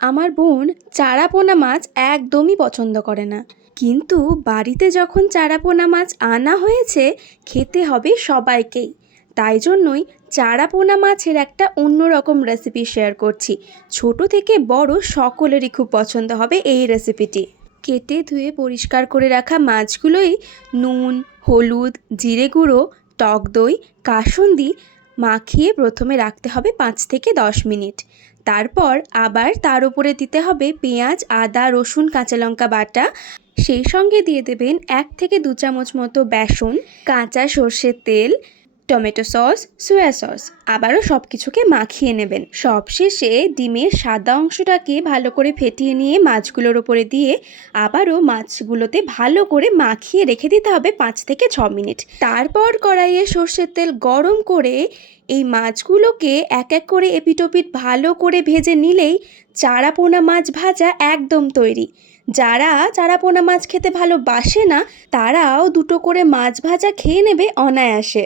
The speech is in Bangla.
আমার বোন চারাপোনা মাছ একদমই পছন্দ করে না। কিন্তু বাড়িতে যখন চারাপোনা মাছ আনা হয়েছে, খেতে হবে সবাইকেই। তাই জন্যই চারাপোনা মাছের একটা অন্যরকম রেসিপি শেয়ার করছি। ছোট থেকে বড় সকলেরই খুব পছন্দ হবে এই রেসিপিটি কেটে ধুয়ে পরিষ্কার করে রাখা মাছগুলোই নুন, হলুদ, জিরে গুঁড়ো, টক দই, কাসুন্দি মাখিয়ে প্রথমে রাখতে হবে পাঁচ থেকে দশ মিনিট। তারপর আবার তার উপরে দিতে হবে পেঁয়াজ, আদা, রসুন, কাঁচা লঙ্কা বাটা। সেই সঙ্গে দিয়ে দেবেন এক থেকে দু চামচ মতো বেসন, কাঁচা সর্ষের তেল টমেটো সস, সোয়া সস। আবারও সব কিছুকে মাখিয়ে নেবেন। সবশেষে ডিমের সাদা অংশটাকে ভালো করে ফেটিয়ে নিয়ে মাছগুলোর ওপরে দিয়ে আবারও মাছগুলোতে ভালো করে মাখিয়ে রেখে দিতে হবে পাঁচ থেকে ছ মিনিট। তারপর কড়াইয়ে সর্ষের তেল গরম করে এই মাছগুলোকে এক এক করে এপিটোপিট ভালো করে ভেজে নিলেই চারাপোনা মাছ ভাজা একদম তৈরি। যারা চারাপোনা মাছ খেতে ভালোবাসে না, তারাও দুটো করে মাছ ভাজা খেয়ে নেবে অনায়াসে।